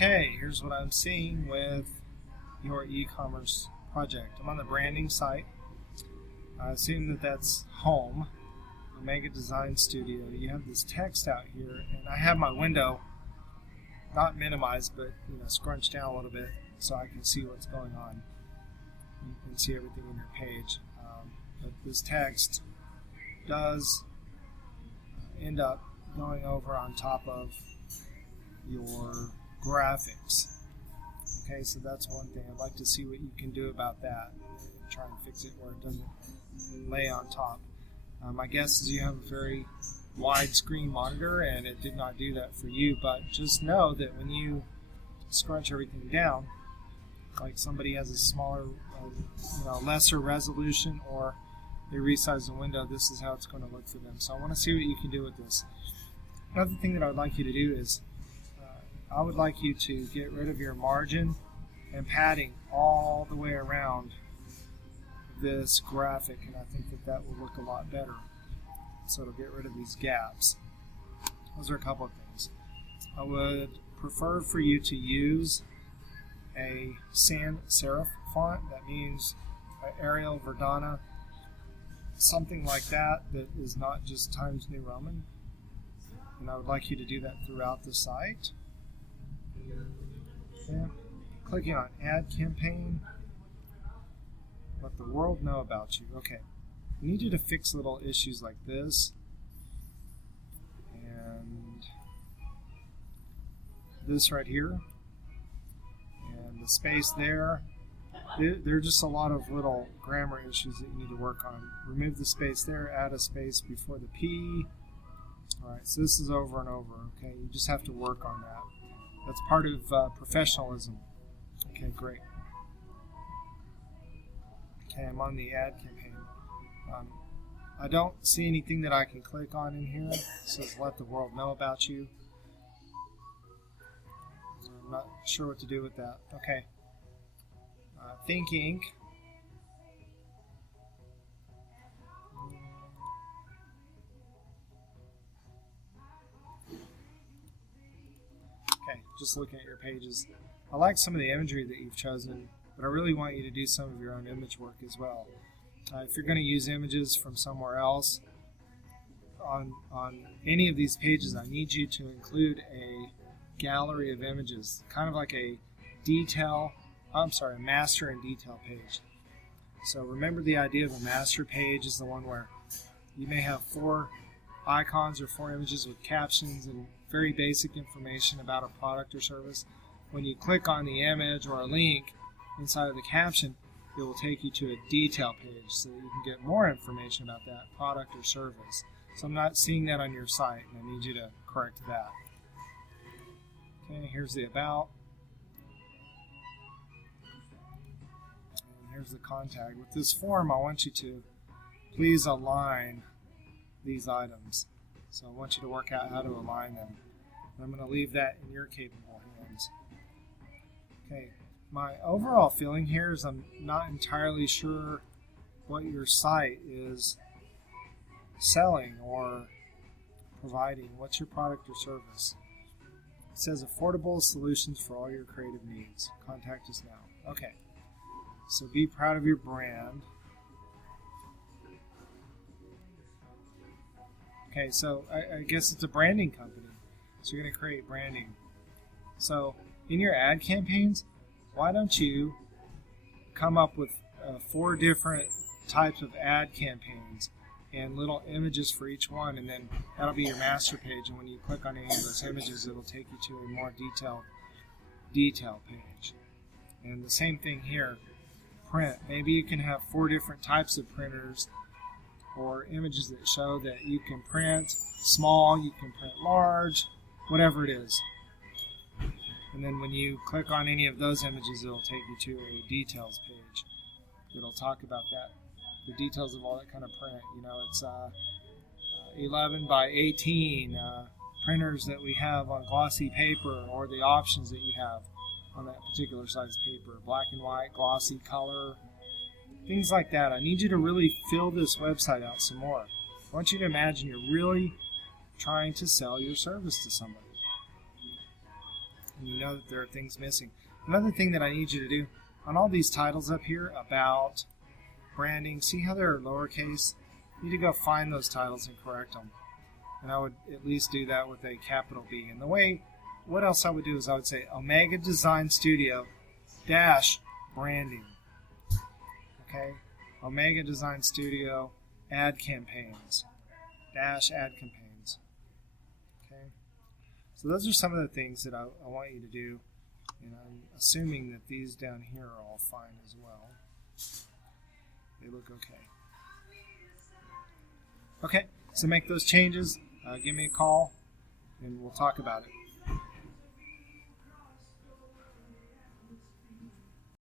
Okay, here's what I'm seeing with your e-commerce project. I'm on the branding site. I assume that that's home, Omega Design Studio. You have this text out here, and I have my window not minimized, but scrunched down a little bit so I can see what's going on. You can see everything in your page. But this text does end up going over on top of your graphics. Okay, so that's one thing. I'd like to see what you can do about that and try and fix it where it doesn't lay on top. My guess is you have a very wide screen monitor and it did not do that for you, but just know that when you scrunch everything down, like somebody has a smaller, lesser resolution, or they resize the window, this is how it's going to look for them. So I want to see what you can do with this. Another thing that I would like you to do is I would like you to get rid of your margin and padding all the way around this graphic, and I think that that will look a lot better. So it'll get rid of these gaps. Those are a couple of things. I would prefer for you to use a sans serif font. That means Arial, Verdana, something like that is not just Times New Roman. And I would like you to do that throughout the site. Okay. Clicking on Add Campaign. Let the world know about you. Okay. I need you to fix little issues like this. And this right here. And the space there. There are just a lot of little grammar issues that you need to work on. Remove the space there, add a space before the P. Alright, so this is over and over. Okay, you just have to work on that. That's part of professionalism. Okay, great. Okay, I'm on the ad campaign. I don't see anything that I can click on in here. It says let the world know about you. I'm not sure what to do with that. Okay. Think Inc. Okay, just looking at your pages. I like some of the imagery that you've chosen, but I really want you to do some of your own image work as well. If you're going to use images from somewhere else, on any of these pages, I need you to include a gallery of images, kind of like a master and detail page. So remember, the idea of a master page is the one where you may have 4 icons or 4 images with captions and very basic information about a product or service. When you click on the image or a link inside of the caption, it will take you to a detail page so that you can get more information about that product or service. So I'm not seeing that on your site, and I need you to correct that. Okay, here's the about. And here's the contact. With this form, I want you to please align these items. So I want you to work out how to align them. And I'm going to leave that in your capable hands. Okay. My overall feeling here is I'm not entirely sure what your site is selling or providing. What's your product or service? It says affordable solutions for all your creative needs. Contact us now. Okay, so be proud of your brand. Okay, so I guess it's a branding company. So you're going to create branding. So in your ad campaigns, why don't you come up with 4 different types of ad campaigns and little images for each one, and then that'll be your master page, and when you click on any of those images, it'll take you to a more detailed page. And the same thing here, print. Maybe you can have 4 different types of printers or images that show that you can print small, you can print large, whatever it is. And then when you click on any of those images, it'll take you to a details page. It'll talk about that, the details of all that kind of print. It's 11 by 18 printers that we have on glossy paper, or the options that you have on that particular size paper. Black and white, glossy, color, things like that. I need you to really fill this website out some more. I want you to imagine you're really trying to sell your service to somebody. and you know that there are things missing. Another thing that I need you to do on all these titles up here about branding, see how they're lowercase? You need to go find those titles and correct them. And I would at least do that with a capital B. And what else I would do is I would say Omega Design Studio dash branding. Okay? Omega Design Studio ad campaigns dash ad campaigns. Okay? So those are some of the things that I want you to do. And I'm assuming that these down here are all fine as well. They look okay. Okay, so make those changes. Give me a call, and we'll talk about it.